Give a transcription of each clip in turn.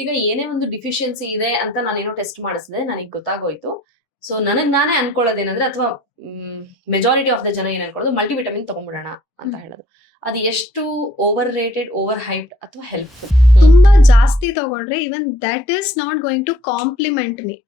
ಈಗ ಏನೇ ಒಂದು ಡಿಫಿಷಿಯನ್ಸಿ ಇದೆ ಅಂತ ನಾನೇನೋ ಟೆಸ್ಟ್ ಮಾಡಿಸಿದೆ, ನನಗೆ ಗೊತ್ತಾಗೋಯ್ತು. ಸೊ ನನಗ್ ನಾನೇ ಅನ್ಕೊಳ್ಳೋದೇನಂದ್ರೆ, ಅಥವಾ ಮೆಜಾರಿಟಿ ಆಫ್ ದ ಜನ ಏನ್ ಅನ್ಕೊಳ್ಳೋದು, ಮಲ್ಟಿ ವಿಟಮಿನ್ ತಗೊಂಡ್ಬಿಡೋಣ ಅಂತ ಹೇಳೋದು. ಅದು ಎಷ್ಟು ಓವರ್ ರೇಟೆಡ್, ಓವರ್ ಹೈಪ್ಡ್ ಅಥವಾ ಹೆಲ್ಪ್ಫುಲ್? ತುಂಬಾ ಜಾಸ್ತಿ ತಗೊಂಡ್ರೆ even that is not going to complement me.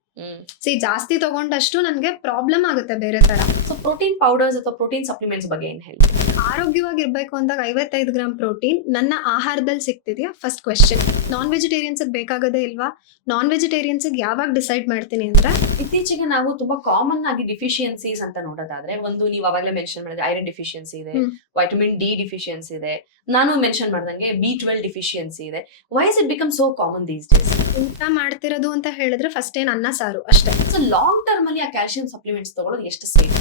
ಜಾಸ್ತಿ ತಗೊಂಡಷ್ಟು ನನ್ಗೆ ಪ್ರಾಬ್ಲಮ್ ಆಗುತ್ತೆ ಬೇರೆ ತರ. ಸೊ ಪ್ರೋಟೀನ್ ಪೌಡರ್ಸ್ ಅಥವಾ ಪ್ರೋಟೀನ್ ಸಪ್ಲಿಮೆಂಟ್ಸ್ ಬಗ್ಗೆ ಏನ್ ಹೇಳ್ತೀವಿ? ಆರೋಗ್ಯವಾಗಿರ್ಬೇಕು ಅಂದಾಗ 55 ಗ್ರಾಮ್ ಪ್ರೋಟೀನ್ ನನ್ನ ಆಹಾರದಲ್ಲಿ ಸಿಗ್ತಿದ್ಯಾ? First question. ನಾನ್ ವೆಜಿಟೇರಿಯನ್ಸ್ ಬೇಕಾಗದೇ ಇಲ್ವಾ? ನಾನ್ ವೆಜಿಟೇರಿಯನ್ಸ್ ಯಾವಾಗ ಡಿಸೈಡ್ ಮಾಡ್ತೀನಿ ಅಂದ್ರೆ, ಇತ್ತೀಚೆಗೆ ನಾವು ತುಂಬಾ ಕಾಮನ್ ಆಗಿ ಡಿಫಿಷಿಯನ್ಸೀಸ್ ಅಂತ ನೋಡೋದಾದ್ರೆ, ಒಂದು ನೀವು ಅವಾಗಲೇ ಮೆನ್ಷನ್ ಮಾಡಿದ್ರೆ ಐರನ್ ಡಿಫಿಷಿಯನ್ಸಿ ಇದೆ, ವೈಟಮಿನ್ ಡಿ ಡಿಫಿಷಿಯನ್ಸಿ ಇದೆ, ನಾನು ಮೆನ್ಷನ್ ಮಾಡ್ದಂಗೆ B12 ಡಿಫಿಷಿಯನ್ಸಿ ಇದೆ. Why is it become so common these days? ಊಟ ಮಾಡ್ತಿರೋದು ಅಂತ ಹೇಳಿದ್ರೆ ಫಸ್ಟ್ ಏನ್ ಅನ್ನ ಸಾರು ಅಷ್ಟೇ. ಸೊ ಲಾಂಗ್ ಟರ್ಮ್ ಅಲ್ಲಿ ಆ ಕ್ಯಾಲ್ಸಿಯಂ ಸಪ್ಲಿಮೆಂಟ್ಸ್ ತಗೊಳ್ಳೋದು ಎಷ್ಟು ಸೇಫ್?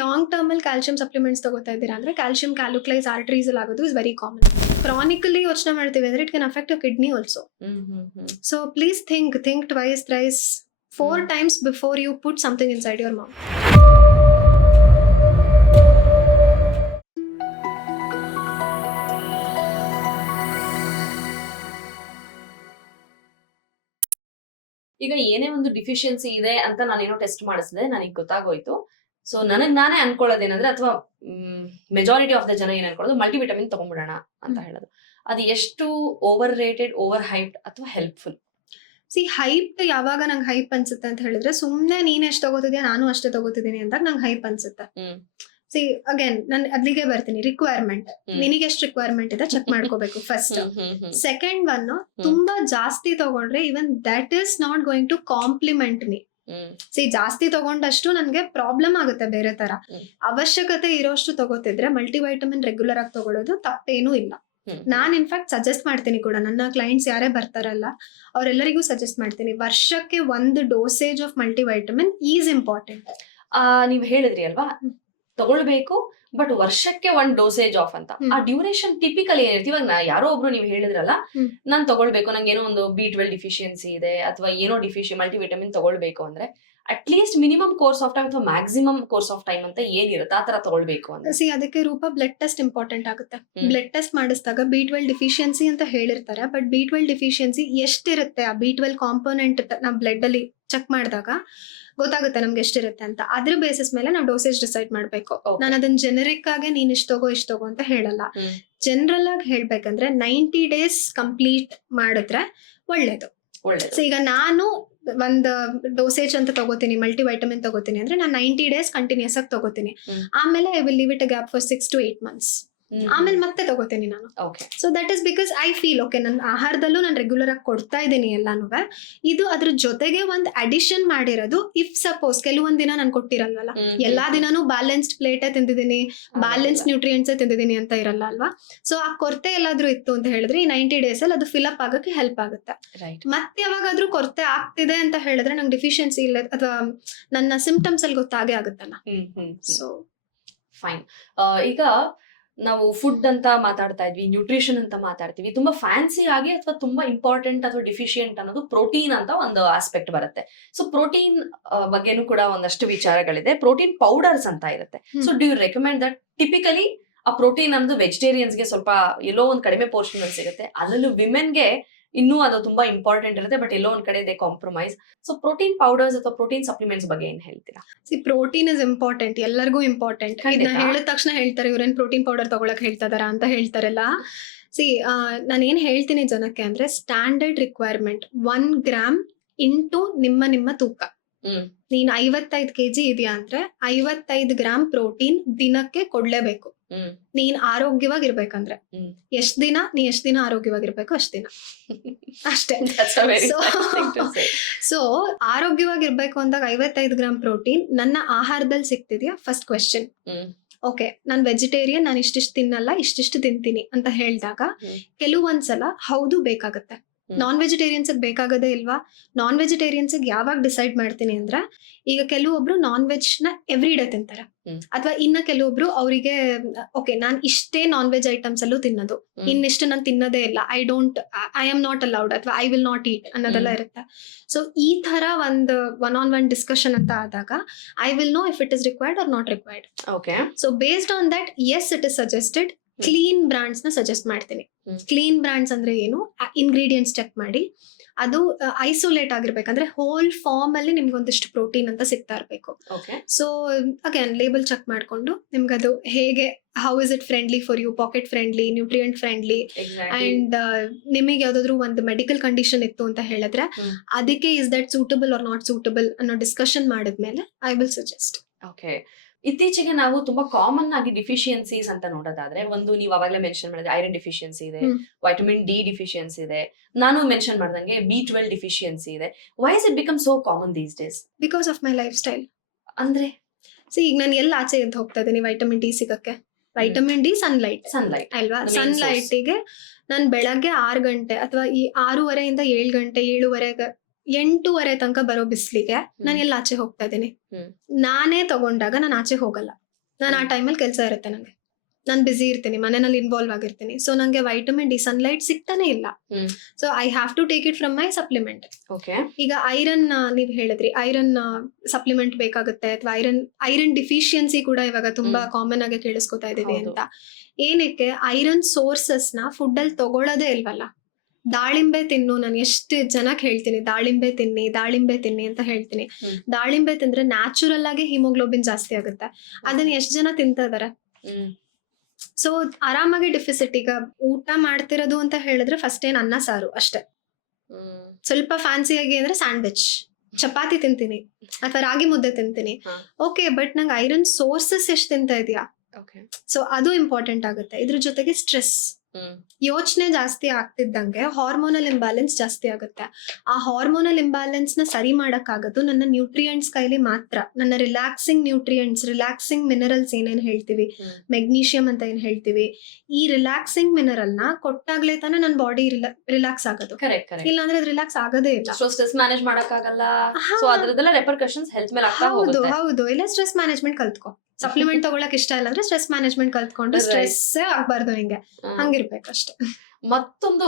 ಲಾಂಗ್ ಟರ್ಮ್ ಅಲ್ಲಿ ಕ್ಯಾಲ್ಸಿಯಂ ಸಪ್ಲಿಮೆಂಟ್ಸ್ ತಗೋತಾ ಇದ್ದೀರಾ ಅಂದ್ರೆ, ಕ್ಯಾಲ್ಸಿಯಂ ಕ್ಯಾಲುಕ್ಲೈಸ್ ಆರ್ಟರೀಸ್ ಅಲ್ಲಿ ಆಗೋದು ಇಸ್ ವೆರಿ ಕಾಮನ್. ಕ್ರಾನಿಕಲಿ ಯೋಚನೆ ಮಾಡ್ತೀವಿ ಅಂದ್ರೆ it can affect your kidney also. So please think twice, thrice, 4 times before you put something inside your mouth. ಈಗ ಏನೇ ಒಂದು ಡಿಫಿಷಿಯನ್ಸಿ ಇದೆ ಅಂತ ನಾನೇನೋ ಟೆಸ್ಟ್ ಮಾಡಿಸಿದೆ, ನನಗೆ ಗೊತ್ತಾಗೋಯ್ತು. ಸೊ ನನಗ್ ನಾನೇ ಅನ್ಕೊಳ್ಳೋದೇನಂದ್ರೆ, ಅಥವಾ ಮೆಜಾರಿಟಿ ಆಫ್ ದ ಜನ ಏನ್ ಅನ್ಕೊಳ್ಳೋದು, ಮಲ್ಟಿ ವಿಟಮಿನ್ ತಗೊಂಡ್ಬಿಡೋಣ ಅಂತ ಹೇಳೋದು. ಅದು ಎಷ್ಟು ಓವರ್ ರೇಟೆಡ್, ಓವರ್ ಹೈಪ್ಡ್ ಅಥವಾ ಹೆಲ್ಪ್ಫುಲ್? ಹೈಪ್ ಯಾವಾಗ ನಂಗೆ ಹೈಪ್ ಅನ್ಸುತ್ತೆ ಅಂತ ಹೇಳಿದ್ರೆ, ಸುಮ್ನೆ ನೀನ್ ಎಷ್ಟು ತಗೋತಿದ್ಯಾ ನಾನು ಅಷ್ಟೇ ತಗೋತಿದ್ದೀನಿ ಅಂತ ನಂಗೆ ಹೈಪ್ ಅನ್ಸುತ್ತೆ. ಅಗೇನ್ ನಾನು ಅಲ್ಲಿಗೆ ಬರ್ತೀನಿ. ರಿಕ್ವೈರ್ಮೆಂಟ್, ನಿನಗೆ ಎಷ್ಟು ರಿಕ್ವೈರ್ಮೆಂಟ್ ಇದೆ ಚೆಕ್ ಮಾಡ್ಕೋಬೇಕು ಫಸ್ಟ್. ಸೆಕೆಂಡ್ ಒನ್, ತುಂಬಾ ಜಾಸ್ತಿ ತಗೊಂಡ್ರೆ even that is not going to complement me. ಜಾಸ್ತಿ ತಗೊಂಡಷ್ಟು ನನ್ಗೆ ಪ್ರಾಬ್ಲಮ್ ಆಗುತ್ತೆ ಬೇರೆ ತರ. ಅವಶ್ಯಕತೆ ಇರೋಷ್ಟು ತಗೋತಿದ್ರೆ ಮಲ್ಟಿ ವೈಟಮಿನ್ ರೆಗ್ಯುಲರ್ ಆಗಿ ತಗೊಳ್ಳೋದು ತಪ್ಪೇನೂ ಇಲ್ಲ. ನಾನ್ ಇನ್ಫ್ಯಾಕ್ಟ್ ಸಜೆಸ್ಟ್ ಮಾಡ್ತೀನಿ ಕೂಡ, ನನ್ನ ಕ್ಲೈಂಟ್ಸ್ ಯಾರೇ ಬರ್ತಾರಲ್ಲ ಅವರೆಲ್ಲರಿಗೂ ಸಜೆಸ್ಟ್ ಮಾಡ್ತೀನಿ, ವರ್ಷಕ್ಕೆ 1 dosage of multi vitamin is important. ನೀವ್ ಹೇಳಿದ್ರಿ ಅಲ್ವಾ, ತಗೊಳ್ಬೇಕು, ಬಟ್ ವರ್ಷಕ್ಕೆ 1 ಡೋಸೇಜ್ ಆಫ್ ಅಂತ. ಆ ಡ್ಯೂರೇಷನ್ ಟಿಪಿಕಲ್ ಏನಿರುತ್ತೆ? ಇವಾಗ ಯಾರೋ ಒಬ್ರು ನೀವು ಹೇಳಿದ್ರಲ್ಲ, ನಾನ್ ತಗೊಳ್ಬೇಕು, ನಂಗೆ ಏನೋ ಒಂದು B12 ಡಿಫಿಷಿಯನ್ಸಿ ಇದೆ ಅಥವಾ ಏನೋ ಮಲ್ಟಿ ವಿಟಮಿನ್ ತಗೊಳ್ಬೇಕು ಅಂದ್ರೆ at least minimum course of time ಅಥವಾ ಮ್ಯಾಕ್ಸಿಮಮ್ ಕೋರ್ಸ್ ಆಫ್ ಟೈಮ್ ಅಂತ ಏನಿರುತ್ತೆ, ಆ ತರ ತಗೊಳ್ಬೇಕು ಅಂದ್ರೆ ಅದಕ್ಕೆ ರೂಪ ಬ್ಲಡ್ ಟೆಸ್ಟ್ ಇಂಪಾರ್ಟೆಂಟ್ ಆಗುತ್ತೆ. ಬ್ಲಡ್ ಟೆಸ್ಟ್ ಮಾಡಿಸಿದಾಗ B12 ಡಿಫಿಷಿಯನ್ಸಿ ಅಂತ ಹೇಳಿರ್ತಾರೆ, ಬಟ್ B12 ಡಿಫಿಷಿಯನ್ಸಿ ಎಷ್ಟಿರುತ್ತೆ, ಆ B12 ಕಾಂಪೋನೆಂಟ್ ನಾವು ಬ್ಲಡ್ ಅಲ್ಲಿ ಚೆಕ್ ಮಾಡಿದಾಗ ಗೊತ್ತಾಗುತ್ತೆ ನಮ್ಗೆ ಎಷ್ಟಿರುತ್ತೆ ಅಂತ. ಅದ್ರ ಬೇಸಿಸ್ ಮೇಲೆ ನಾವು ಡೋಸೇಜ್ ಡಿಸೈಡ್ ಮಾಡ್ಬೇಕು. ನಾನು ಅದನ್ನ ಜೆನರಿಕ್ ಆಗಿ ನೀನ್ ಇಷ್ಟು ತಗೋ ಅಂತ ಹೇಳಲ್ಲ. ಜನರಲ್ ಆಗಿ ಹೇಳ್ಬೇಕಂದ್ರೆ 90 days ಕಂಪ್ಲೀಟ್ ಮಾಡಿದ್ರೆ ಒಳ್ಳೇದು. ಈಗ ನಾನು ಒಂದು ಡೋಸೇಜ್ ಅಂತ ತಗೋತೀನಿ, ಮಲ್ಟಿ ವೈಟಮಿನ್ ತಗೋತೀನಿ ಅಂದ್ರೆ ನಾನು 90 days ಕಂಟಿನ್ಯೂಸ್ ಆಗಿ ತಗೋತೀನಿ. ಆಮೇಲೆ I will leave it a gap for 6 to 8 months. ಆಮೇಲೆ ಮತ್ತೆ ತಗೋತೀನಿ ನಾನು. So that is because I feel okay, ನನ್ನ ಆಹಾರದಲ್ಲೂ ನಾನು ರೆಗ್ಯುಲರ್ ಆಗಿ ಕೊಡ್ತಾ ಇದ್ದೀನಿ ಎಲ್ಲಾನು. ಇದು ಅದ್ರ ಜೊತೆಗೆ ಒಂದು ಅಡಿಷನ್ ಮಾಡಿರೋದು. ಇಫ್ ಸಪೋಸ್ ಕೆಲವೊಂದ್ ದಿನ ನಾನು ಕೊಟ್ಟಿರಲ್ವಲ್ಲ, ಎಲ್ಲಾ ದಿನಾನು ಬ್ಯಾಲೆನ್ಸ್ಡ್ ಪ್ಲೇಟೇ ತಿಂದಿದ್ದೀನಿ, ಬ್ಯಾಲೆನ್ಸ್ ನ್ಯೂಟ್ರಿಯೆಂಟ್ಸ್ ತಿಂದಿದ್ದೀನಿ ಅಂತ ಇರಲ್ಲ ಅಲ್ವಾ. ಸೊ ಆ ಕೊರತೆ ಎಲ್ಲಾದ್ರೂ ಇತ್ತು ಅಂತ ಹೇಳಿದ್ರೆ ಈ 90 days ಅಲ್ಲಿ ಅದು ಫಿಲ್ ಅಪ್ ಆಗಕ್ಕೆ ಹೆಲ್ಪ್ ಆಗುತ್ತೆ. ಮತ್ತೆ ಯಾವಾಗಾದ್ರೂ ಕೊರತೆ ಆಗ್ತಿದೆ ಅಂತ ಹೇಳಿದ್ರೆ ನಂಗೆ ಡಿಫಿಷಿಯನ್ಸಿ ಇಲ್ಲ ಅಥವಾ ನನ್ನ ಸಿಂಪ್ಟಮ್ಸ್ ಅಲ್ಲಿ ಗೊತ್ತಾಗೇ ಆಗುತ್ತಲ್ಲ. So fine. ಈಗ ನಾವು ಫುಡ್ ಅಂತ ಮಾತಾಡ್ತಾ ಇದ್ವಿ, ನ್ಯೂಟ್ರಿಷನ್ ಅಂತ ಮಾತಾಡ್ತೀವಿ. ತುಂಬಾ ಫ್ಯಾನ್ಸಿ ಆಗಿ ಅಥವಾ ತುಂಬಾ ಇಂಪಾರ್ಟೆಂಟ್ ಅಥವಾ ಡಿಫಿಷಿಯಂಟ್ ಅನ್ನೋದು ಪ್ರೋಟೀನ್ ಅಂತ ಒಂದು ಆಸ್ಪೆಕ್ಟ್ ಬರುತ್ತೆ. ಸೊ ಪ್ರೋಟೀನ್ ಬಗ್ಗೆನೂ ಕೂಡ ಒಂದಷ್ಟು ವಿಚಾರಗಳಿದೆ. ಪ್ರೋಟೀನ್ ಪೌಡರ್ಸ್ ಅಂತ ಇರುತ್ತೆ. So do you recommend that? Typically ಆ ಪ್ರೋಟೀನ್ ಅನ್ನೋದು ವೆಜಿಟೇರಿಯನ್ಸ್ಗೆ ಸ್ವಲ್ಪ ಎಲ್ಲೋ ಒಂದ್ ಕಡಿಮೆ ಪೋರ್ಷನ್ ಅಲ್ಲಿ ಸಿಗುತ್ತೆ, ಅದರಲ್ಲೂ ವಿಮೆನ್ಗೆ ಇನ್ನೂ ಅದು ತುಂಬಾ ಇಂಪಾರ್ಟೆಂಟ್ ಇರುತ್ತೆ, ಬಟ್ ಎಲ್ಲೋ ಒಂದ್ ಕಡೆ they compromise. So protein powders ಅಥವಾ ಪ್ರೋಟೀನ್ ಸಪ್ಲಿಮೆಂಟ್ಸ್ ಬಗ್ಗೆ ಏನ್ ಹೇಳ್ತೀರಾ? ಪ್ರೋಟೀನ್ ಇಸ್ ಇಂಪಾರ್ಟೆಂಟ್, ಎಲ್ಲರಿಗೂ ಇಂಪಾರ್ಟೆಂಟ್. ಇದನ್ನ ಹೇಳಿದ ತಕ್ಷಣ ಹೇಳ್ತಾರೆ ಇವ್ರೇನ್ ಪ್ರೋಟೀನ್ ಪೌಡರ್ ತಗೊಳಕ್ ಹೇಳ್ತಾ ಇದಾರ ಅಂತ ಹೇಳ್ತಾರಲ್ಲ. ನಾನು ಏನ್ ಹೇಳ್ತೀನಿ ಜನಕ್ಕೆ ಅಂದ್ರೆ, ಸ್ಟ್ಯಾಂಡರ್ಡ್ ರಿಕ್ವೈರ್ಮೆಂಟ್ 1 ಗ್ರಾಮ್ ಇಂಟು ನಿಮ್ಮ ತೂಕ. ನೀನ್ 55 kg ಇದೆಯಾ ಅಂದ್ರೆ 55 ಗ್ರಾಮ್ ಪ್ರೋಟೀನ್ ದಿನಕ್ಕೆ ಕೊಡ್ಲೇಬೇಕು. ನೀನ್ ಆರೋಗ್ಯವಾಗಿರ್ಬೇಕಂದ್ರೆ ಎಷ್ಟ್ ದಿನ ಆರೋಗ್ಯವಾಗಿರ್ಬೇಕು ಅಷ್ಟ್ ದಿನ ಅಷ್ಟೇ. ಸೊ ಆರೋಗ್ಯವಾಗಿರ್ಬೇಕು ಅಂದಾಗ 55 ಗ್ರಾಮ್ ಪ್ರೋಟೀನ್ ನನ್ನ ಆಹಾರದಲ್ಲಿ ಸಿಗ್ತಿದ್ಯಾ? First question. Okay, non vegetarian, ನಾನು ಇಷ್ಟಿಷ್ಟು ತಿನ್ನಲ್ಲ, ಇಷ್ಟಿಷ್ಟು ತಿಂತೀನಿ ಅಂತ ಹೇಳಿದಾಗ ಕೆಲವೊಂದ್ಸಲ ಹೌದು ಬೇಕಾಗತ್ತೆ. ನಾನ್ ವೆಜಿಟೇರಿಯನ್ಸ್ ಬೇಕಾಗದೇ ಇಲ್ವಾ? ನಾನ್ ವೆಜಿಟೇರಿಯನ್ಸ್ ಯಾವಾಗ ಡಿಸೈಡ್ ಮಾಡ್ತೀನಿ ಅಂದ್ರೆ, ಈಗ ಕೆಲವೊಬ್ರು ನಾನ್ ವೆಜ್ ನ ಎವ್ರಿ ಡೇ ತಿಂತಾರೆ, ಅಥವಾ ಇನ್ನ ಕೆಲವೊಬ್ರು ಅವರಿಗೆ ಓಕೆ ನಾನ್ ಇಷ್ಟೇ ನಾನ್ ವೆಜ್ ಐಟಮ್ಸ್ ಅಲ್ಲೂ ತಿನ್ನೋದು, ಇನ್ನಿಷ್ಟು ನಾನು ತಿನ್ನೋದೇ ಇಲ್ಲ, ಐ ಆಮ್ ನಾಟ್ ಅಲೌಡ್ ಅಥವಾ ಐ ವಿಲ್ ನಾಟ್ ಈಟ್ ಅನ್ನೋದೆಲ್ಲ ಇರುತ್ತೆ. ಸೊ ಈ ತರ ಒಂದು 1-on-1 ಡಿಸ್ಕಷನ್ ಅಂತ ಆದಾಗ I will know if it is required or not required. Okay. So based on that, as it is suggested, clean brands ನ suggest ಮಾಡ್ತೀನಿ. ಹ್ಮ್. ಕ್ಲೀನ್ ಬ್ರಾಂಡ್ಸ್ ಅಂದ್ರೆ ಏನು, ಇಂಗ್ರೀಡಿಯೆಂಟ್ಸ್ ಚೆಕ್ ಮಾಡಿ ಅದು ಐಸೋಲೇಟ್ ಆಗಿರ್ಬೇಕಂದ್ರೆ ಹೋಲ್ ಫಾರ್ಮ್ ಅಲ್ಲಿ ನಿಮ್ಗೆ ಒಂದಿಷ್ಟು ಪ್ರೋಟೀನ್ ಅಂತ ಸಿಗ್ತಾ ಇರ್ಬೇಕು. Okay. So again label check ಮಾಡ್ಕೊಂಡು ನಿಮ್ಗೆ ಅದು ಹೇಗೆ, how is it friendly for you, pocket friendly, nutrient friendly, exactly. And ನಿಮಗೆ ಯಾವ್ದಾದ್ರು ಒಂದು ಮೆಡಿಕಲ್ ಕಂಡೀಷನ್ ಇತ್ತು ಅಂತ ಹೇಳಿದ್ರೆ ಹ್ಮ್. ಅದಕ್ಕೆ is that suitable or not suitable ಅನ್ನೋ ಡಿಸ್ಕಷನ್ ಮಾಡಿದ್ಮೇಲೆ ಐ ವಿಲ್ ಸಜೆಸ್ಟ್. ಓಕೆ. ಇತ್ತೀಚೆಗೆ ನಾವು ತುಂಬಾ ಕಾಮನ್ ಆಗಿ ಡಿಫಿಷಿಯನ್ಸೀಸ್ ಅಂತ ನೋಡೋದಾದ್ರೆ, ಒಂದು ನೀವು ಅವಾಗಲೇ ಮೆನ್ಷನ್ ಮಾಡಿದ್ರೆ ಐರನ್ ಡಿಫಿಷಿಯನ್ಸಿ ಇದೆ, ಹ್ಮ್. ವೈಟಮಿನ್ ಡಿ ಡಿಫಿಷಿಯನ್ಸಿ ಇದೆ, ನಾನು ಮೆನ್ಷನ್ ಮಾಡ್ದಂಗೆ B12 ಡಿಫಿಷಿಯನ್ಸಿ ಇದೆ. Why is it become so common these days? Because of my life style. ಅಂದ್ರೆ ಈಗ ನಾನು ಎಲ್ಲ ಆಚೆ ಎದ್ದು ಹೋಗ್ತಾ ಇದ್ದೀನಿ ವೈಟಮಿನ್ ಡಿ ಸಿಗಕ್ಕೆ. ವೈಟಮಿನ್ ಡಿ ಸನ್ಲೈಟ್ ಸನ್ಲೈಟ್ ಅಲ್ವಾ, The main ಸನ್ಲೈಟಿಗೆ ನಾನು ಬೆಳಗ್ಗೆ 6 ಗಂಟೆ ಅಥವಾ ಈ 6:30 ಇಂದ 7 ಗಂಟೆ 7:30 8:30 ತನಕ ಬರೋ ಬಿಸಿಲಿಗೆ ನಾನು ಎಲ್ಲ ಆಚೆ ಹೋಗ್ತಾ ಇದ್ದೀನಿ. ಹ್ಮ್. ನಾನೇ ತಗೊಂಡಾಗ ನಾನು ಆಚೆ ಹೋಗಲ್ಲ. ನಾನು ಆ ಟೈಮಲ್ಲಿ ಕೆಲಸ ಇರುತ್ತೆ ನಂಗೆ, ನಾನು ಬಿಸಿ ಇರ್ತೀನಿ, ಮನೆಯಲ್ಲಿ ಇನ್ವಾಲ್ವ್ ಆಗಿರ್ತೀನಿ. ಸೊ ನಂಗೆ ವೈಟಮಿನ್ ಡಿ ಸನ್ಲೈಟ್ ಸಿಗ್ತಾನೆ ಇಲ್ಲ. Hmm. So I have to take it from my supplement. Okay. ಈಗ ಐರನ್ ನೀವ್ ಹೇಳಿದ್ರಿ, ಐರನ್ ಸಪ್ಲಿಮೆಂಟ್ ಬೇಕಾಗುತ್ತೆ, ಅಥವಾ ಐರನ್ ಡಿಫಿಷಿಯನ್ಸಿ ಕೂಡ ಇವಾಗ ತುಂಬಾ ಕಾಮನ್ ಆಗಿ ಕೇಳಿಸ್ಕೊತಾ ಇದೀವಿ ಹೌದು. ಅಂತ. ಏನಕ್ಕೆ ಐರನ್ ಸೋರ್ಸಸ್ ನ ಫುಡ್ ಅಲ್ಲಿ ತಗೊಳ್ಳೋದೇ ಇಲ್ವಲ್ಲ. ದಾಳಿಂಬೆ ತಿನ್ನು, ನಾನು ಎಷ್ಟು ಜನಕ್ಕೆ ಹೇಳ್ತೀನಿ ದಾಳಿಂಬೆ ತಿನ್ನಿ ಅಂತ ಹೇಳ್ತೀನಿ. ಹ್ಮ್. ದಾಳಿಂಬೆ ತಿಂದ್ರೆ ನ್ಯಾಚುರಲ್ ಆಗಿ ಹಿಮೋಗ್ಲೋಬಿನ್ ಜಾಸ್ತಿ ಆಗುತ್ತೆ. ಅದನ್ನ ಎಷ್ಟು ಜನ ತಿಂತಾ ಇದಾರೆ? ಹ್ಮ್. ಸೊ ಆರಾಮಾಗಿ ಡೆಫಿಸಿಟ್. ಈಗ ಊಟ ಮಾಡ್ತಿರೋದು ಅಂತ ಹೇಳಿದ್ರೆ ಫಸ್ಟ್ ಏನ್ ಅನ್ನ ಸಾರು ಅಷ್ಟೇ. ಹ್ಮ್. ಸ್ವಲ್ಪ ಫ್ಯಾನ್ಸಿಯಾಗಿ ಅಂದ್ರೆ ಸ್ಯಾಂಡ್ವಿಚ್, ಚಪಾತಿ ತಿಂತೀನಿ ಅಥವಾ ರಾಗಿ ಮುದ್ದೆ ತಿಂತೀನಿ. ಹಾ. ಓಕೆ, ಬಟ್ ನಂಗೆ ಐರನ್ ಸೋರ್ಸಸ್ ಎಷ್ಟು ತಿಂತಾ ಇದೆಯಾ? ಓಕೆ. ಸೊ ಅದು ಇಂಪಾರ್ಟೆಂಟ್ ಆಗುತ್ತೆ. ಇದ್ರ ಜೊತೆಗೆ ಸ್ಟ್ರೆಸ್, ಹ್ಮ್. ಯೋಚನೆ ಜಾಸ್ತಿ ಆಗ್ತಿದ್ದಂಗೆ ಹಾರ್ಮೋನಲ್ ಇಂಬ್ಯಾಲೆನ್ಸ್ ಜಾಸ್ತಿ ಆಗುತ್ತೆ. ಆ ಹಾರ್ಮೋನಲ್ ಇಂಬ್ಯಾಲೆನ್ಸ್ ನ ಸರಿ ಮಾಡಕ್ಕಾಗದು ನನ್ನ ನ್ಯೂಟ್ರಿಯೆಂಟ್ಸ್ ಕೈಲಿ ಮಾತ್ರ. ನನ್ನ ರಿಲ್ಯಾಕ್ಸಿಂಗ್ ನ್ಯೂಟ್ರಿಯೆಂಟ್ಸ್, ರಿಲ್ಯಾಕ್ಸಿಂಗ್ ಮಿನರಲ್ಸ್ ಏನೇನ್ ಹೇಳ್ತೀವಿ, ಹ್ಮ್. ಮೆಗ್ನೀಷಿಯಂ ಅಂತ ಏನ್ ಹೇಳ್ತೀವಿ, ಈ ರಿಲ್ಯಾಕ್ಸಿಂಗ್ ಮಿನರಲ್ ನ ಕೊಟ್ಟಾಗ್ಲೇ ತಾನೇ ನನ್ನ ಬಾಡಿ ರಿಲ್ಯಾಕ್ಸ್ ಆಗೋದು. Correct correct. ಇಲ್ಲಾಂದ್ರೆ ಅದು ರಿಲ್ಯಾಕ್ಸ್ ಆಗೋದೇ ಇಲ್ಲ. ಸೊ ಸ್ಟ್ರೆಸ್ ಮ್ಯಾನೇಜ್ ಮಾಡಕ್ಕಾಗಲ್ಲ. ಹಾ. ಸೊ ಅದ್ರದ್ದೆಲ್ಲ ರೆಪರ್ಕಷನ್ಸ್ ಹೆಲ್ತ್ ಮೇಲೆ ಆಗ್ತಾ ಹೌದು ಹೋಗುತ್ತೆ. ಹೌದು. ಇಲ್ಲ ಸ್ಟ್ರೆಸ್ ಮ್ಯಾನೇಜ್ಮೆಂಟ್ ಕಲ್ತ್ಕೊ. ಸಪ್ಲಿಮೆಂಟ್ ತಗೊಳಕ್ ಇಷ್ಟ ಇಲ್ಲ ಅಂದ್ರೆ ಸ್ಟ್ರೆಸ್ ಮ್ಯಾನೇಜ್ಮೆಂಟ್ ಕಲ್ತ್ಕೊಂಡು Right. ಸ್ಟ್ರೆಸ್ ಆಗ್ಬಾರ್ದು ನಿಂಗೆ, ಹಾ. ಹಂಗಿರ್ಬೇಕಷ್ಟೇ. ಮತ್ತೊಂದು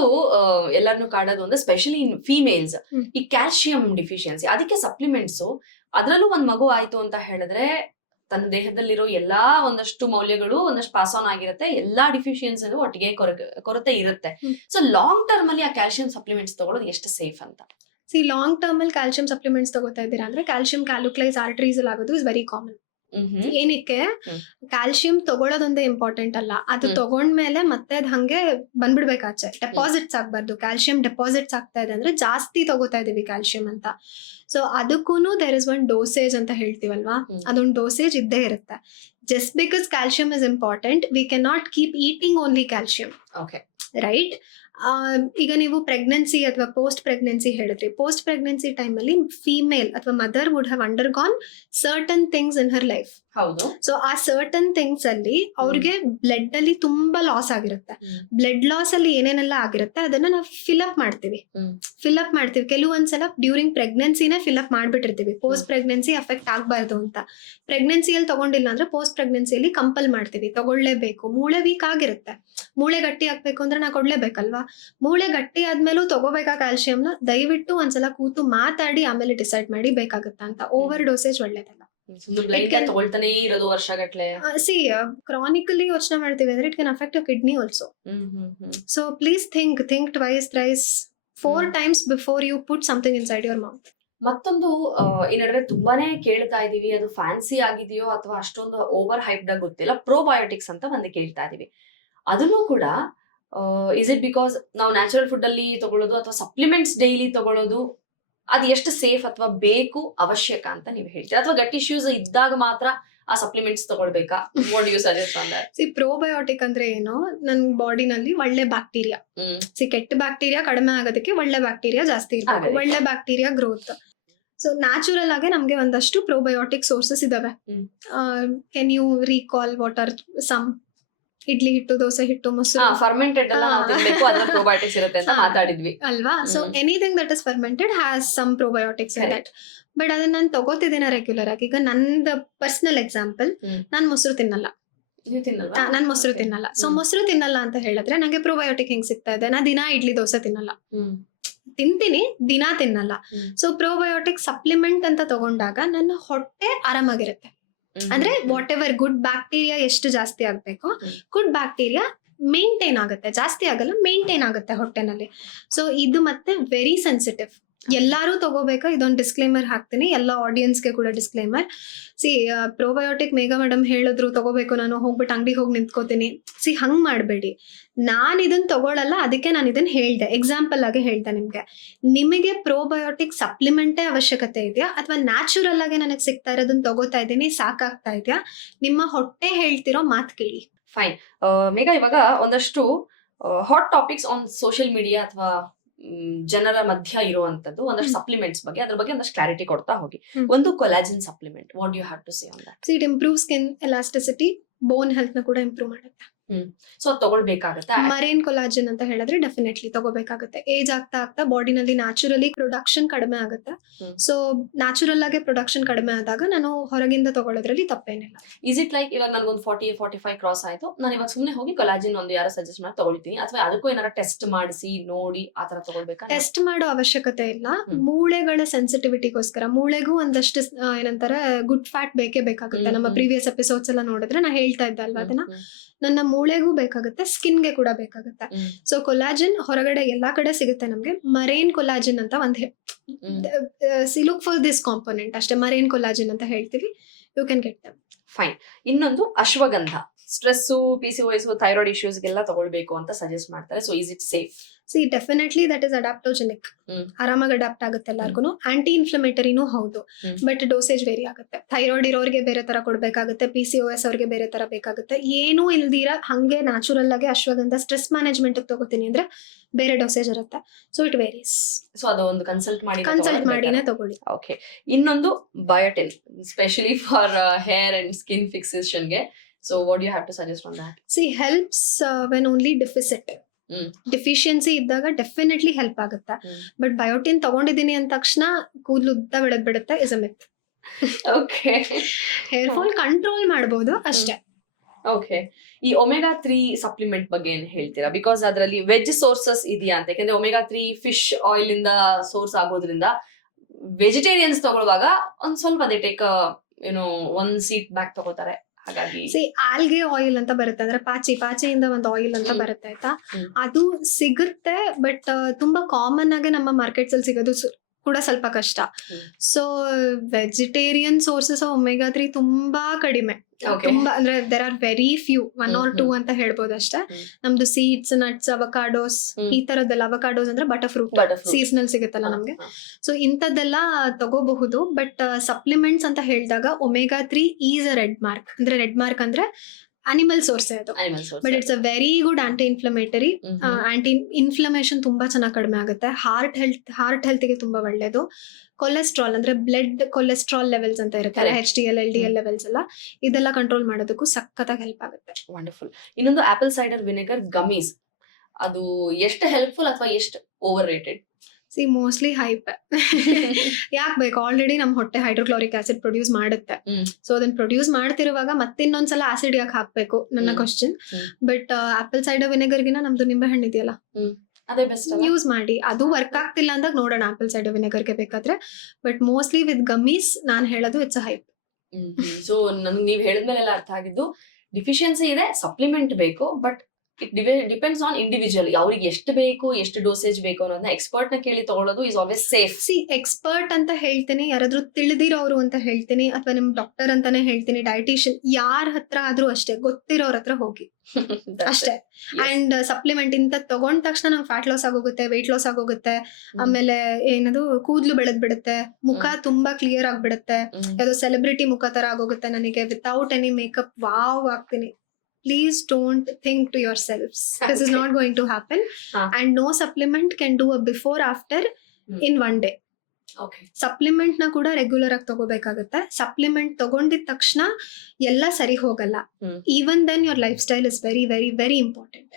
ಎಲ್ಲರನ್ನು ಕಾಡೋದು ಅಂದ್ರೆ ಸ್ಪೆಷಲಿ ಇನ್ ಫೀಮೇಲ್ಸ್, ಹ್ಮ್. ಈ ಕ್ಯಾಲ್ಸಿಯಂ ಡಿಫಿಷಿಯನ್ಸಿ. ಅದಕ್ಕೆ ಸಪ್ಲಿಮೆಂಟ್ಸ್, ಅದ್ರಲ್ಲೂ ಒಂದ್ ಮಗು ಆಯ್ತು ಅಂತ ಹೇಳಿದ್ರೆ ತನ್ನ ದೇಹದಲ್ಲಿರೋ ಎಲ್ಲಾ ಒಂದಷ್ಟು ಮೌಲ್ಯಗಳು ಒಂದಷ್ಟು ಪಾಸ್ ಆನ್ ಆಗಿರುತ್ತೆ, ಎಲ್ಲಾ ಡಿಫಿಷಿಯನ್ಸಿ ಒಟ್ಟಿಗೆ ಕೊರತೆ ಇರುತ್ತೆ. ಹ್ಮ್. ಸೊ ಲಾಂಗ್ ಟರ್ಮ್ ಅಲ್ಲಿ ಆ ಕ್ಯಾಲ್ಸಿಯಂ ಸಪ್ಲಿಮೆಂಟ್ಸ್ ತಗೊಳ್ಳೋದು ಎಷ್ಟು ಸೇಫ್ ಅಂತ? ಲಾಂಗ್ ಟರ್ಮ್ ಅಲ್ಲಿ ಕ್ಯಾಲ್ಸಿಯಂ ಸಪ್ಲಿಮೆಂಟ್ಸ್ ತಗೋತಾ ಇದ್ದೀರಾ ಅಂದ್ರೆ ಕ್ಯಾಲ್ಸಿಯಂ ಕ್ಯಾಲುಕ್ಲೈಸ್ ಆರ್ಟರೀಸ್ ಅಲ್ಲಿ ಆಗೋದು ಇಸ್ ವೆರಿ ಕಾಮನ್. ಏನಕ್ಕೆ ಹ್ಮ್. ಕ್ಯಾಲ್ಸಿಯಂ ತಗೊಳ್ಳೋದೊಂದೇ ಇಂಪಾರ್ಟೆಂಟ್ ಅಲ್ಲ, ಅದು ತಗೊಂಡ್ಮೇಲೆ ಮತ್ತೆ ಅದ್ ಹಂಗೆ ಬಂದ್ಬಿಡ್ಬೇಕಾಚೆ. ಡೆಪಾಸಿಟ್ಸ್ ಆಗ್ಬಾರ್ದು. ಕ್ಯಾಲ್ಸಿಯಂ ಡೆಪಾಸಿಟ್ಸ್ ಆಗ್ತಾ ಇದೆ ಅಂದ್ರೆ ಜಾಸ್ತಿ ತಗೋತಾ ಇದೀವಿ ಕ್ಯಾಲ್ಸಿಯಂ ಅಂತ. ಸೊ ಅದಕ್ಕೂನು ದೇರ್ ಇಸ್ ಒನ್ ಡೋಸೇಜ್ ಅಂತ ಹೇಳ್ತೀವಲ್ವಾ, ಹ್ಮ್. ಅದೊಂದು ಡೋಸೇಜ್ ಇದ್ದೇ ಇರುತ್ತೆ. Just because calcium is important, we can not keep eating only calcium, okay. Right? ಈಗ ನೀವು ಪ್ರೆಗ್ನೆನ್ಸಿ ಅಥವಾ ಪೋಸ್ಟ್ ಪ್ರೆಗ್ನೆನ್ಸಿ ಹೇಳಿದ್ರಿ. ಪೋಸ್ಟ್ ಪ್ರೆಗ್ನೆನ್ಸಿ ಟೈಮಲ್ಲಿ ಫೀಮೇಲ್ ಅಥವಾ mother would have undergone certain things in her life. ಹೌದು. ಸೊ ಆ ಸರ್ಟನ್ ಥಿಂಗ್ಸ್ ಅಲ್ಲಿ ಅವ್ರಿಗೆ ಬ್ಲಡ್ ಅಲ್ಲಿ ತುಂಬಾ ಲಾಸ್ ಆಗಿರುತ್ತೆ. ಬ್ಲಡ್ ಲಾಸ್ ಅಲ್ಲಿ ಏನೇನೆಲ್ಲ ಆಗಿರುತ್ತೆ ಅದನ್ನ ನಾವು ಫಿಲ್ಅಪ್ ಮಾಡ್ತೀವಿ. ಕೆಲವೊಂದ್ಸಲ ಡ್ಯೂರಿಂಗ್ ಪ್ರೆಗ್ನೆನ್ಸಿನೇ ಫಿಲ್ಅಪ್ ಮಾಡ್ಬಿಟ್ಟಿರ್ತೀವಿ, ಪೋಸ್ಟ್ ಪ್ರೆಗ್ನೆನ್ಸಿ ಅಫೆಕ್ಟ್ ಆಗ್ಬಾರ್ದು ಅಂತ. ಪ್ರೆಗ್ನೆನ್ಸಿಯಲ್ಲಿ ತಗೊಂಡಿಲ್ಲ ಅಂದ್ರೆ ಪೋಸ್ಟ್ ಪ್ರೆಗ್ನೆನ್ಸಿಯಲ್ಲಿ ಕಂಪಲ್ ಮಾಡ್ತೀವಿ, ತಗೊಳ್ಳೇಬೇಕು. ಮೂಳೆ ವೀಕ್ ಆಗಿರುತ್ತೆ, ಮೂಳೆ ಗಟ್ಟಿ ಆಗ್ಬೇಕು ಅಂದ್ರೆ ನಾ ಕೊಡ್ಲೇಬೇಕಲ್ವಾ. ಮೂಳೆ ಗಟ್ಟಿ ಆದ್ಮೇಲೂ ತಗೋಬೇಕಾ ಕ್ಯಾಲ್ಸಿಯಂನ? ದಯವಿಟ್ಟು ಒಂದ್ಸಲ ಕೂತು ಮಾತಾಡಿ ಆಮೇಲೆ ಡಿಸೈಡ್ ಮಾಡಿ ಬೇಕಾಗುತ್ತಾ ಅಂತ. ಓವರ್ ಡೋಸೇಜ್ ಒಳ್ಳೇದಲ್ಲ. ತಗೊಳ್ತಾನೆ ಇರೋದು ವರ್ಷಗಟ್ಲೆ. ಕ್ರಾನಿಕಲಿ ಯೋಚನೆ ಮಾಡ್ತೀವಿ ಅಂದ್ರೆ it can affect your kidney also. So please think twice thrice 4 times before you put something inside your mouth. ಮತ್ತೊಂದು ಈ ನಡುವೆ ತುಂಬಾನೇ ಕೇಳ್ತಾ ಇದೀವಿ, ಅದು ಫ್ಯಾನ್ಸಿ ಆಗಿದೆಯೋ ಅಥವಾ ಅಷ್ಟೊಂದು ಓವರ್ ಹೈಪ್ಡ್ ಆಗಿ ಗೊತ್ತಿಲ್ಲ, ಪ್ರೋಬಯೋಟಿಕ್ಸ್ ಅಂತ ಒಂದೇ ಕೇಳ್ತಾ ಇದೀವಿ. ಅದನ್ನು ಕೂಡ ಇಸ್ ಇಟ್ ಬಿಕಾಸ್ ನಾವು ನ್ಯಾಚುರಲ್ ಫುಡ್ ಅಲ್ಲಿ ತಗೊಳ್ಳೋದು ಅಥವಾ ಸಪ್ಲಿಮೆಂಟ್ಸ್ ಡೈಲಿ ತಗೊಳ್ಳೋದು ಅದು ಎಷ್ಟು ಸೇಫ್ ಅಥವಾ ಬೇಕು ಅವಶ್ಯಕ ಅಂತ ನೀವು ಹೇಳ್ತೀರಾ, ಅಥವಾ ಗಟ್ ಇಶ್ಯೂಸ್ ಇದ್ದಾಗ ಮಾತ್ರ ಆ ಸಪ್ಲಿಮೆಂಟ್ಸ್ ತಗೊಳ್ಬೇಕಾ? What you suggest on that? Probiotic ಅಂದ್ರೆ ಏನು, ನನ್ನ ಬಾಡಿನಲ್ಲಿ ಒಳ್ಳೆ ಬ್ಯಾಕ್ಟೀರಿಯಾ, ಕೆಟ್ಟ ಬ್ಯಾಕ್ಟೀರಿಯಾ ಕಡಿಮೆ ಆಗೋದಕ್ಕೆ ಒಳ್ಳೆ ಬ್ಯಾಕ್ಟೀರಿಯಾ ಜಾಸ್ತಿ ಇರಬೇಕು, ಒಳ್ಳೆ ಬ್ಯಾಕ್ಟೀರಿಯಾ ಗ್ರೋತ್. ಸೊ ನ್ಯಾಚುರಲ್ ಆಗಿ ನಮ್ಗೆ ಒಂದಷ್ಟು ಪ್ರೋಬಯೋಟಿಕ್ ಸೋರ್ಸಸ್ ಇದಾವೆ. Can you recall what are some? Idli ಹಿಟ್ಟು, ದೋಸೆ ಹಿಟ್ಟು, ಮೊಸರು, ಫರ್ಮೆಂಟೆಡ್ ಎಲ್ಲ ನಾವು ತಿನ್ಬೇಕು, ಅದರಲ್ಲಿ ಪ್ರೋಬಯೋಟಿಕ್ಸ್ ಇರುತ್ತೆ ಅಂತ ಮಾತಾಡಿದ್ವಿ ಅಲ್ವಾ. So anything that is fermented has some probiotics in that. But ಅದನ್ನ ನಾನು ತಗೋತಿದ್ದೀನ ರೆಗ್ಯುಲರ್ ಆಗಿ. ಈಗ ನಂದು ಪರ್ಸನಲ್ ಎಕ್ಸಾಂಪಲ್, ನಾನು ಮೊಸರು ತಿನ್ನಲ್ಲ. ನಾನು ಮೊಸರು ತಿನ್ನಲ್ಲ. ಸೊ ಮೊಸರು ತಿನ್ನಲ್ಲ ಅಂತ ಹೇಳಿದ್ರೆ ನಂಗೆ ಪ್ರೋಬಯೋಟಿಕ್ ಹೆಂಗ್ ಸಿಗ್ತಾ ಇದೆ? ನಾ ದಿನಾ ಇಡ್ಲಿ ದೋಸೆ ತಿನ್ನಲ್ಲ, ತಿಂತೀನಿ, ದಿನಾ ತಿನ್ನಲ್ಲ. ಸೊ ಪ್ರೋಬಯೋಟಿಕ್ ಸಪ್ಲಿಮೆಂಟ್ ಅಂತ ತಗೊಂಡಾಗ ನನ್ನ ಹೊಟ್ಟೆ ಆರಾಮಾಗಿರುತ್ತೆ. ಅಂದ್ರೆ ವಾಟ್ ಎವರ್ ಗುಡ್ ಬ್ಯಾಕ್ಟೀರಿಯಾ ಎಷ್ಟು ಜಾಸ್ತಿ ಆಗ್ಬೇಕು, ಹ್ಮ್. ಗುಡ್ ಬ್ಯಾಕ್ಟೀರಿಯಾ ಮೇಂಟೈನ್ ಆಗುತ್ತೆ, ಜಾಸ್ತಿ ಆಗಲ್ಲ, ಮೇಂಟೈನ್ ಆಗುತ್ತೆ ಹೊಟ್ಟೆನಲ್ಲಿ. ಸೊ ಇದು ಮತ್ತೆ ವೆರಿ ಸೆನ್ಸಿಟಿವ್, ಎಲ್ಲಾರು ತಗೋಬೇಕಾ, ಇದೊಂದು ಡಿಸ್ಕ್ಲೇಮರ್ ಹಾಕ್ತೀನಿ ಎಲ್ಲ ಆಡಿಯನ್ಸ್ಗೆ ಕೂಡ disclaimer. C probiotic Megha madam ಹೇಳಿದ್ರು ತಗೋಬೇಕು, ನಾನು ಹೋಗ್ಬಿಟ್ಟು ಅಂಗಡಿಗೆ ಹೋಗಿ ನಿಂತ್ಕೋತೀನಿ. ಸಿ ಹಂಗ್ ಮಾಡಬೇಡಿ, ನಾನು ಇದನ್ನ ತಗೊಳಲ್ಲ, ಅದಕ್ಕೆ ನಾನು ಇದನ್ನ ಹೇಳ್ದೆ, ಎಕ್ಸಾಂಪಲ್ ಆಗಿ ಹೇಳ್ದೆ ನಿಮ್ಗೆ. ನಿಮಗೆ ಪ್ರೋಬಯೋಟಿಕ್ ಸಪ್ಲಿಮೆಂಟೇ ಅವಶ್ಯಕತೆ ಇದೆಯಾ, ಅಥವಾ ನ್ಯಾಚುರಲ್ ಆಗಿ ನನಗೆ ಸಿಗ್ತಾ ಇರೋದನ್ನ ತಗೋತಾ ಇದ್ದೀನಿ, ಸಾಕಾಗ್ತಾ ಇದೆಯಾ, ನಿಮ್ಮ ಹೊಟ್ಟೆ ಹೇಳ್ತಿರೋ ಮಾತು ಕೇಳಿ. ಫೈನ್. ಮೇಘಾ, ಇವಾಗ ಒಂದಷ್ಟು hot topics on social media ಅಥವಾ ಜನರ ಮಧ್ಯ ಇರುವಂತದ್ದು ಒಂದಷ್ಟು ಸಪ್ಲಿಮೆಂಟ್ಸ್ ಬಗ್ಗೆ, ಅದ್ರ ಬಗ್ಗೆ ಒಂದಷ್ಟು ಕ್ಲಾರಿಟಿ ಕೊಡ್ತಾ ಹೋಗಿ. ಒಂದು collagen supplement, what you have to say on that? It improve skin elasticity, bone health ನ ಕೂಡ ಇಂಪ್ರೂವ್ ಮಾಡುತ್ತೆ. ಸೊ ಅದು ತಗೊಳ್ಬೇಕಾಗತ್ತೆ. ಮರೇನ್ ಕೊಲಾಜಿನ್ ಅಂತ ಹೇಳಿದ್ರೆ ಡೆಫಿನೆಟ್ಲಿ ತಗೋಬೇಕಾಗುತ್ತೆ. ಏಜ್ ಆಗ್ತಾ ಆಗ್ತಾ ಬಾಡಿನಲ್ಲಿ ನ್ಯಾಚುರಲಿ ಪ್ರೊಡಕ್ಷನ್ ಕಡಿಮೆ ಆಗುತ್ತೆ. ಸೊ ನ್ಯಾಚುರಲ್ ಆಗಿ ಪ್ರೊಡಕ್ಷನ್ ಕಡಿಮೆ ಆದಾಗ ನಾನು ಹೊರಗಿಂದ ತಗೊಳ್ಳೋದ್ರಲ್ಲಿ ತಪ್ಪೇನಿಲ್ಲ. ಇಸ್ ಇಟ್ ಲೈಕ್ ಇವಾಗ ನನಗೊಂದು 40-45 ಕ್ರಾಸ್ ಆಯ್ತು, ನಾನು ಇವಾಗ ಸುಮ್ಮನೆ ಹೋಗಿ ಕೊಲಾಜಿನ್ ಒಂದು ಯಾರೋ ಸಜೆಸ್ಟ್ ಮಾಡಿ ತಗೊಳ್ತೀನಿ, ಅಥವಾ ಅದಕ್ಕೂ ಏನಾರ ಟೆಸ್ಟ್ ಮಾಡಿಸಿ ನೋಡಿ ಆತರ ತಗೊಳ್ಬೇಕಾ? ಟೆಸ್ಟ್ ಮಾಡೋ ಅವಶ್ಯಕತೆ ಇಲ್ಲ. ಮೂಳೆಗಳ ಸೆನ್ಸಿಟಿವಿಟಿಗೋಸ್ಕರ, ಮೂಳೆಗೂ ಒಂದಷ್ಟು ಏನಂತಾರೆ ಗುಡ್ ಫ್ಯಾಟ್ ಬೇಕೇ ಬೇಕಾಗುತ್ತೆ. ನಮ್ಮ ಪ್ರೀವಿಯಸ್ ಎಪಿಸೋಡ್ಸ್ ಎಲ್ಲ ನೋಡಿದ್ರೆ ನಾ ಹೇಳ್ತಾ ಇದ್ದೆ ಅಲ್ವಾ, ಅದನ್ನ ನನ್ನ ಮೂಳೆಗೂ ಬೇಕಾಗುತ್ತೆ, ಸ್ಕಿನ್ಗೆ ಕೂಡ ಬೇಕಾಗುತ್ತೆ. ಸೊ ಕೊಲಾಜಿನ್ ಹೊರಗಡೆ ಎಲ್ಲಾ ಕಡೆ ಸಿಗುತ್ತೆ ನಮ್ಗೆ. ಮರೇನ್ ಕೊಲಾಜಿನ್ ಅಂತ ಒಂದು ಲುಕ್ ಫಾರ್ ದಿಸ್ ಕಾಂಪೋನೆಂಟ್ ಅಷ್ಟೇ, ಮರೇನ್ ಕೊಲಾಜಿನ್ ಅಂತ ಹೇಳ್ತೀವಿ, you can get them. Fine. ಇನ್ನೊಂದು ಅಶ್ವಗಂಧ, ಸ್ಟ್ರೆಸ್, PCOS, ಥೈರಾಯ್ಡ್ ಇಶ್ಯೂಸ್ಗೆಲ್ಲ ತಗೊಳ್ಬೇಕು ಅಂತ ಸಜೆಸ್ಟ್ ಮಾಡ್ತಾರೆ. So is it safe? See definitely that is adaptogenic, ಆರಾಮಾಗಿ ಅಡಾಪ್ಟ್ ಆಗುತ್ತೆ ಎಲ್ಲರಿಗೂ. ಆಂಟಿ ಇನ್ಫ್ಲಮೇಟರಿನೂ ಹೌದು, ಬಟ್ ಡೋಸೇಜ್ ವೇರಿ ಆಗುತ್ತೆ. ಥೈರಾಯ್ಡ್ ಇರೋರಿಗೆ ಬೇರೆ ತರ ಕೊಡ್ಬೇಕಾಗುತ್ತೆ, PCOS ಅವ್ರಿಗೆ ಬೇರೆ ತರ ಬೇಕಾಗುತ್ತೆ. ಏನೂ ಇಲ್ದಿರ ಹಂಗೆ ನ್ಯಾಚುರಲ್ ಆಗಿ ಅಶ್ವಗಂಧ ಸ್ಟ್ರೆಸ್ ಮ್ಯಾನೇಜ್ಮೆಂಟ್ ತಗೋತೀನಿ ಅಂದ್ರೆ ಬೇರೆ ಡೋಸೇಜ್ ಇರುತ್ತೆ. So it varies. ಸೊ ಅದು ಒಂದು ಕನ್ಸಲ್ಟ್ ಮಾಡಿನೇ ತಗೊಳ್ಳಿ. ಓಕೆ. ಇನ್ನೊಂದು biotin, specially for hair and skin ಫಿಕ್ಸೇಷನ್ಗೆ. So what you have to suggest on that? See helps when only deficit, deficiency ಇದ್ದಾಗ ಡೆಫಿನೆಟ್ಲಿ ಹೆಲ್ಪ್ ಆಗುತ್ತೆ. ಬಟ್ ಬಯೋಟಿನ್ ತಗೊಂಡಿದ್ದೀನಿ ಅಂದ ತಕ್ಷಣ ಕೂದಲು ಉದ್ದ ಬೆಳೆದ್ ಬಿಡುತ್ತೆ, is a myth. Okay. Hair fall control ಮಾಡಬಹುದು ಅಷ್ಟೇ. ಓಕೆ. ಈ ಒಮೆಗಾ 3 ಸಪ್ಲಿಮೆಂಟ್ ಬಗ್ಗೆ ಏನ್ ಹೇಳ್ತೀರಾ? ಬಿಕಾಸ್ ಅದರಲ್ಲಿ ವೆಜ್ ಸೋರ್ಸಸ್ ಇದೆಯಾ ಅಂತ. ಯಾಕಂದ್ರೆ ಒಮೆಗಾ 3 ಫಿಶ್ ಆಯಿಲ್ ಇಂದ ಸೋರ್ಸ್ ಆಗೋದ್ರಿಂದ ವೆಜಿಟೇರಿಯನ್ಸ್ ತಗೊಳ್ಳುವಾಗ ಒಂದ್ ಸ್ವಲ್ಪ ದೇ ಟೇಕ್ ಒಂದ್ ಸೀಟ್ ಬ್ಯಾಕ್ ತಗೋತಾರೆ. ಹಾಗಾಗಿ ಆಲ್ಗೆ ಆಯಿಲ್ ಅಂತ ಬರುತ್ತೆ, ಅಂದ್ರೆ ಪಾಚಿಯಿಂದ ಒಂದು ಆಯಿಲ್ ಅಂತ ಬರುತ್ತೆ ಆಯ್ತಾ, ಅದು ಸಿಗುತ್ತೆ. ಬಟ್ ತುಂಬಾ ಕಾಮನ್ ಆಗಿ ನಮ್ಮ ಮಾರ್ಕೆಟ್ಸ್ ಅಲ್ಲಿ ಸಿಗೋದು ಕೂಡ ಸ್ವಲ್ಪ ಕಷ್ಟ. ಸೊ ವೆಜಿಟೇರಿಯನ್ ಸೋರ್ಸಸ್ ಒಮೆಗಾ 3 ತುಂಬಾ ಕಡಿಮೆ, ತುಂಬಾ ಅಂದ್ರೆ there are very few, 1 or 2 ಅಂತ ಹೇಳ್ಬೋದು ಅಷ್ಟೇ. ನಮ್ದು ಸೀಡ್ಸ್, ನಟ್ಸ್, ಅವಕಾಡೋಸ್, ಈ ತರದ್ದೆಲ್ಲ. ಅವಕಾಡೋಸ್ ಅಂದ್ರೆ ಬಟರ್ ಫ್ರೂಟ್ ಸೀಸನಲ್ ಸಿಗುತ್ತಲ್ಲ ನಮ್ಗೆ. ಸೊ ಇಂಥದ್ದೆಲ್ಲ ತಗೋಬಹುದು. ಬಟ್ ಸಪ್ಲಿಮೆಂಟ್ಸ್ ಅಂತ ಹೇಳಿದಾಗ omega 3 is a red mark. ಅಂದ್ರೆ ರೆಡ್ ಮಾರ್ಕ್ ಅಂದ್ರೆ ಅನಿಮಲ್ ಸೋರ್ಸ್ ಅದು, but it's a very good anti inflammatory. Anti inflammation ತುಂಬಾ ಚೆನ್ನಾಗಿ ಕಡಿಮೆ ಆಗುತ್ತೆ. ಹಾರ್ಟ್ ಹೆಲ್ತ್ಗೆ ತುಂಬಾ ಒಳ್ಳೇದು. ಕೊಲೆಸ್ಟ್ರಾಲ್ ಅಂದ್ರೆ ಬ್ಲಡ್ ಕೊಲೆಸ್ಟ್ರಾಲ್ ಲೆವೆಲ್ಸ್ ಅಂತ ಇರುತ್ತೆ, HDL LDL ಲೆವೆಲ್ಸ್ ಎಲ್ಲ, ಇದೆಲ್ಲ ಕಂಟ್ರೋಲ್ ಮಾಡೋದಕ್ಕೂ ಸಖತ್ತಾಗಿ ಹೆಲ್ಪ್ ಆಗುತ್ತೆ. ವಂಡರ್ಫುಲ್. ಇನ್ನೊಂದು ಆಪಲ್ ಸೈಡರ್ ವಿನೆಗರ್ ಗಮೀಸ್, ಅದು ಎಷ್ಟು ಹೆಲ್ಪ್ಫುಲ್ ಅಥವಾ ಎಷ್ಟು over rated? C mostly hype. ಯಾಕೆ ಬೇಕು, ಆಲ್ರೆಡಿ ನಮ್ ಹೊಟ್ಟೆ ಹೈಡ್ರೋಕ್ಲೋರಿಕ್ ಆಸಿಡ್ ಪ್ರೊಡ್ಯೂಸ್ ಮಾಡುತ್ತೆ. ಸೊ ಅದನ್ನ ಪ್ರೊಡ್ಯೂಸ್ ಮಾಡ್ತಿರುವಾಗ ಮತ್ತಿನ್ನೊಂದ್ಸಲ ಆಸಿಡ್ ಯಾಕೆ ಹಾಕ್ಬೇಕು, ನನ್ನ ಕ್ವಶನ್. ಬಟ್ ಆಪಲ್ ಸೈಡರ್ ವಿನೆಗರ್ಗಿನ ನಮ್ದು ನಿಂಬೆ ಹಣ್ಣು ಇದೆಯಲ್ಲ, ಅದೇ ಬೆಸ್ಟ್ ಯೂಸ್ ಮಾಡಿ. ಅದು ವರ್ಕ್ ಆಗ್ತಿಲ್ಲ ಅಂದಾಗ ನೋಡೋಣ ಆಪಲ್ ಸೈಡರ್ ವಿನೆಗರ್ಗೆ ಬೇಕಾದ್ರೆ. ಬಟ್ ಮೋಸ್ಟ್ಲಿ ವಿತ್ ಗಮೀಸ್ ನಾನು ಹೇಳೋದು ಇಟ್ಸ್ ಹೈಪ್. ಸೊ ನನ್ಗೆ ನೀವ್ ಹೇಳಿದ್ಮೇಲೆ ಅರ್ಥ ಆಗಿದ್ದು, ಡಿಫಿಷಿಯನ್ಸಿ ಇದೆ, ಸಪ್ಲಿಮೆಂಟ್ ಬೇಕು, but it depends on individual. ಅವ್ರಿಗೆ ಎಷ್ಟು ಬೇಕು, ಎಷ್ಟು ಡೋಸೇಜ್ ಬೇಕು ಅನ್ನೋದನ್ನ ಎಕ್ಸ್ಪರ್ಟ್ ನ ಕೇಳಿ ತಗೊಳ್ಳೋದು is always safe. C expert ಅಂತ ಹೇಳ್ತೀನಿ, ಯಾರಾದ್ರೂ ತಿಳಿದಿರೋರು ಅಂತ ಹೇಳ್ತೀನಿ, ಅಥವಾ ನಿಮ್ ಡಾಕ್ಟರ್ ಅಂತಾನೆ ಹೇಳ್ತೀನಿ, ಡಯಟಿಷಿಯನ್, ಯಾರ ಹತ್ರ ಆದ್ರೂ ಅಷ್ಟೇ, ಗೊತ್ತಿರೋರ ಹತ್ರ ಹೋಗಿ ಅಷ್ಟೇ. ಅಂಡ್ ಸಪ್ಲಿಮೆಂಟ್ ಇಂತ ತಗೊಂಡ ತಕ್ಷಣ ನಂಗೆ ಫ್ಯಾಟ್ ಲಾಸ್ ಆಗೋಗುತ್ತೆ, ವೆಯ್ಟ್ ಲಾಸ್ ಆಗೋಗುತ್ತೆ, ಆಮೇಲೆ ಏನದು ಕೂದ್ಲು ಬೆಳೆದ್ ಬಿಡುತ್ತೆ, ಮುಖ ತುಂಬಾ ಕ್ಲಿಯರ್ ಆಗ್ಬಿಡುತ್ತೆ, ಯಾವ್ದೋ ಸೆಲೆಬ್ರಿಟಿ ಮುಖ ತರ ಆಗೋಗುತ್ತೆ ನನಗೆ, ವಿತೌಟ್ ಎನಿ ಮೇಕಪ್ ವಾವ್ ಆಗ್ತೀನಿ. Please don't think to yourselves. This is not going to happen. And no supplement can do a before after in one day. Okay. Supplement ನ ಕೂಡ ರೆಗ್ಯುಲರ್ ಆಗಿ ತಗೋಬೇಕಾಗುತ್ತೆ. ಸಪ್ಲಿಮೆಂಟ್ ತಗೊಂಡಿದ ತಕ್ಷಣ ಎಲ್ಲ ಸರಿ ಹೋಗಲ್ಲ. Even then your lifestyle is very very very important.